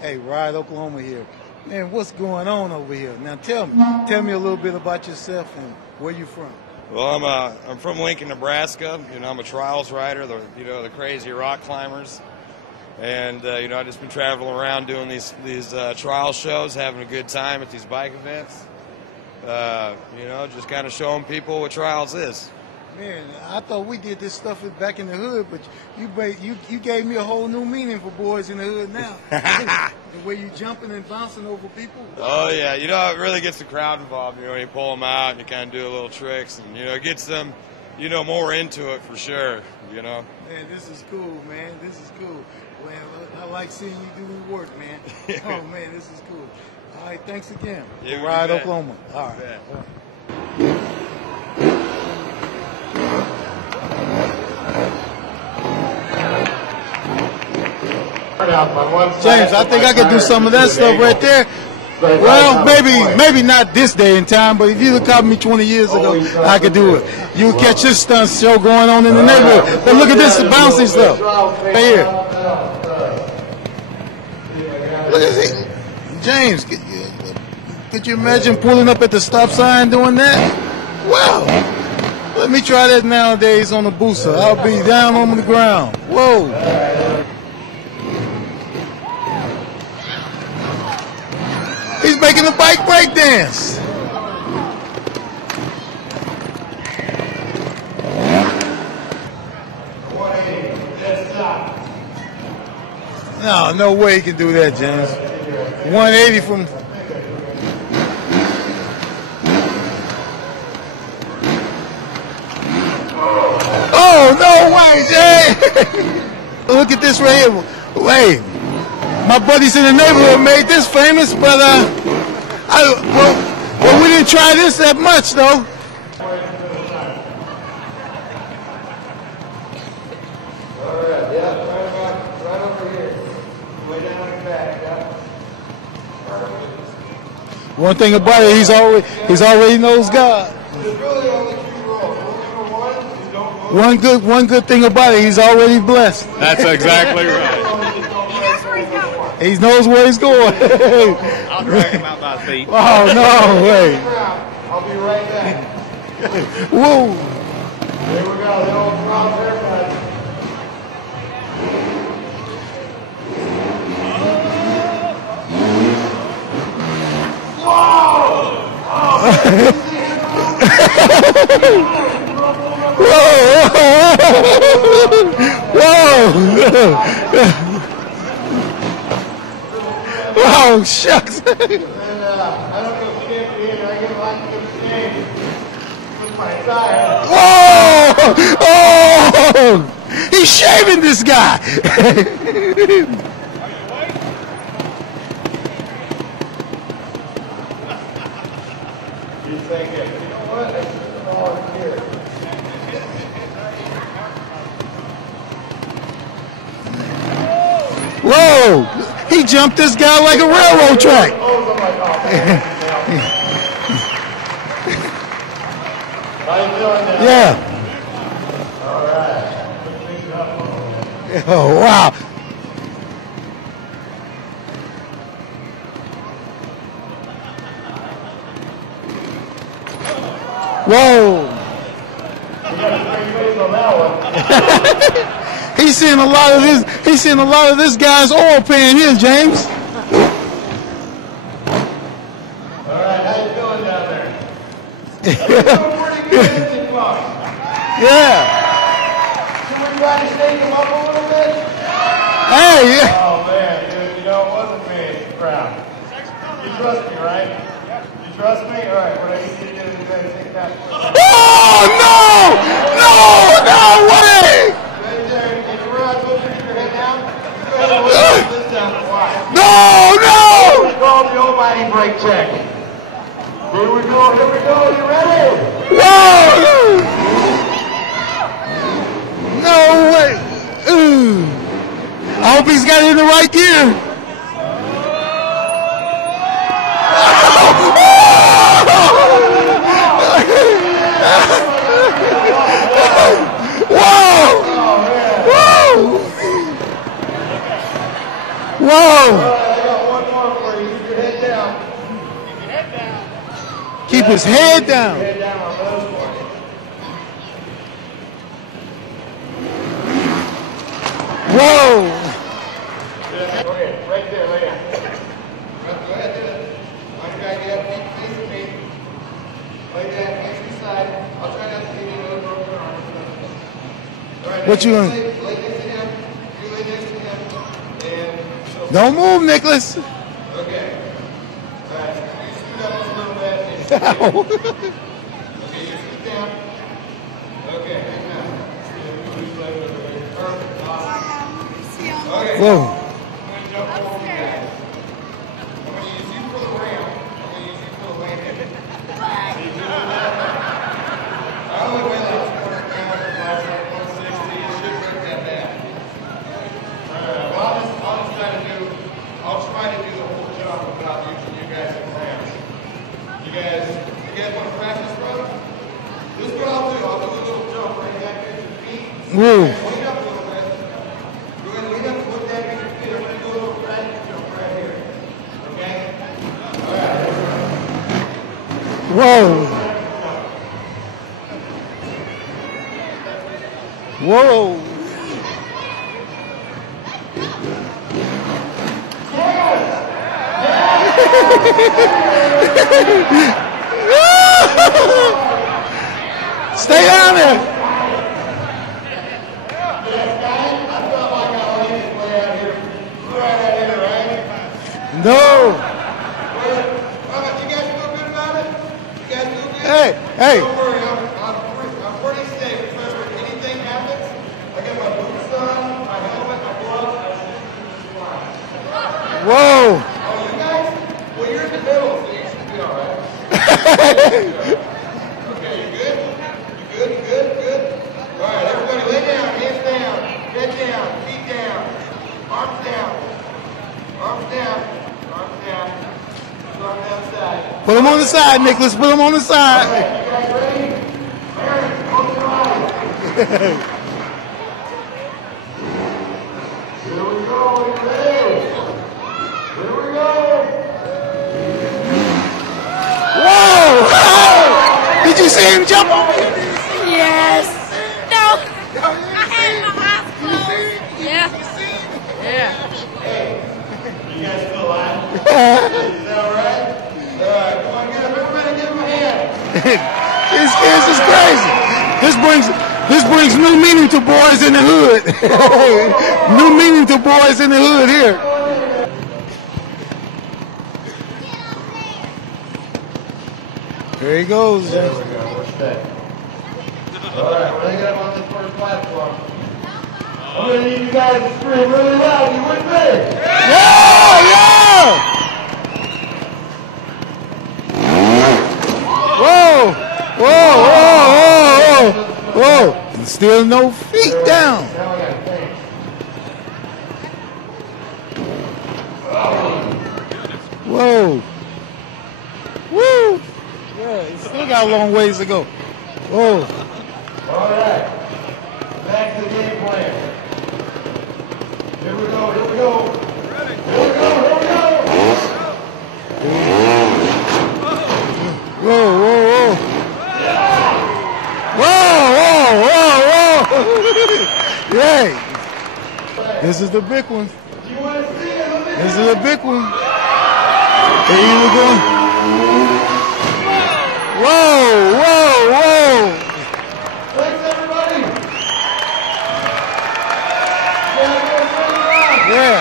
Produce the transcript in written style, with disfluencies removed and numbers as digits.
Hey, Ride, Oklahoma here. Man, what's going on over here? Now tell me a little bit about yourself and where you from. Well, I'm from Lincoln, Nebraska. I'm a trials rider, the crazy rock climbers, and I've just been traveling around doing these trial shows, having a good time at these bike events. Just kind of showing people what trials is. Man, I thought we did this stuff back in the hood, but you gave me a whole new meaning for boys in the hood now. The way you jumping and bouncing over people. Oh yeah, it really gets the crowd involved. You pull them out and you kind of do a little tricks, and it gets them, more into it for sure. Man, this is cool, man. This is cool. Well, I like seeing you do the work, man. Oh man, this is cool. All right, thanks again. Yeah, Ride Oklahoma. All right. James, I think I could do some of that stuff right there. Well, maybe not this day and time, but if you'd have caught me 20 years ago, I could do it. You would catch this stunt show going on in the neighborhood. But look at this bouncing stuff right here. Look at it. James, could you imagine pulling up at the stop sign doing that? Wow. Let me try that nowadays on the booster. I'll be down on the ground. Whoa. He's making the bike break dance. No way he can do that, James. 180 from... Oh, no way, Jay! Look at this right here. Wait. My buddies in the neighborhood made this famous, but we didn't try this that much, though. Right over here. Way down in the back, yeah. One thing about it, he's already knows God. There's really only two rules. Rule number one is don't go. One good thing about it, he's already blessed. That's exactly right. He knows where he's going. I'll drag him out by feet. Oh, no way. I'll be right back. Whoa. There we go, the old Rob's haircut. Whoa. Oh, shucks. I don't go champion, I get lots of shame with my side. Whoa! Oh! He's shaving this guy. He's thinking, you know what? I should all here. Whoa! He jumped this guy like a railroad track. How you doing there? Yeah. All right. Oh, wow. Whoa. You got a straight face on that one. He's seeing a lot of this guy's oil pan here, James. All right, how you feeling down there? You're doing pretty good, isn't it, Clark? Yeah. Should we try to shake him up a little bit? Hey, yeah. Oh man, dude, it wasn't me, crap. You trust me, right? You trust me? All right, what I need you to do is take that. Oh, no! No way! Right there, if you run, go push your head down. Go ahead and lift this down a while. No! It's called the old body brake check. Here we go, you ready? Whoa! No way! Ooh. I hope he's got it in the right gear. Whoa! Whoa! Keep his head down. Head down on those points. Whoa! Go ahead, right there, lay down. Go ahead, do it. I'm trying to get feet facing me. Lay down, hands to the side. I'll try not to give you another broken arm. All right, What you gonna? lay next to him. You lay next to him. And so. Don't move, Nicholas. Okay. All right. You scoot up just a little bit. And okay, you scoot down. Okay, hang on. Perfect. Awesome. Okay. Whoa. I'm gonna jump over you guys. I'm gonna use you for the ramp. I'm gonna use you for the landing. So you do that. I only weigh like 200 pounds, like 160. You should break that down. Alright, well I'll try to do the whole jump without using you guys in ramps. You guys want to practice, bro? This is what I'll do. I'll do a little jump right back at your feet. Whoa. Wait up a little bit. Go ahead and lean up and look back at your feet. I'm going to do a little practice jump right here. Okay? Alright. Whoa. Whoa. Stay down there. No. You guys feel good about it? You guys feel good? Hey. Don't worry, I'm pretty safe. Trust me, if anything happens, I got my boots on, my helmet, my gloves, I should be fine. Whoa. Oh, you guys? Well, you're in the middle, so you should be all right. Okay, you good? You good? You good? Good? All right, everybody lay down, hands down, head down, feet down, arms down, arms down, arms down, arms down side. Put him on the side, Nicholas. Put him on the All side. right, you guys ready? Aaron, close your eyes. Here we go, you ready? Here we go. Whoa! Did you see him jump over? Yes. No. I had my eyes closed. Yeah. Yeah. You guys still alive? Is that all right? All right, come on, get up. Everybody give him a hand. This is crazy. This brings new meaning to boys in the hood. New meaning to boys in the hood here. There he goes. There we go. We're set. All right, we're going to get up on this first platform. I'm going to need you guys to scream really loud. You with me? Yeah! Whoa! Whoa! And still no feet down. Now I got to think. Whoa! Woo! Yeah, he still got a long ways to go. Whoa! All right. Back to the game plan. Here we go. Here we go. Here we go. Here we go. Whoa! Yeah! This is the big one. You want to see it? Let me This is a big one. Here we go. Whoa! Thanks, everybody. Yeah.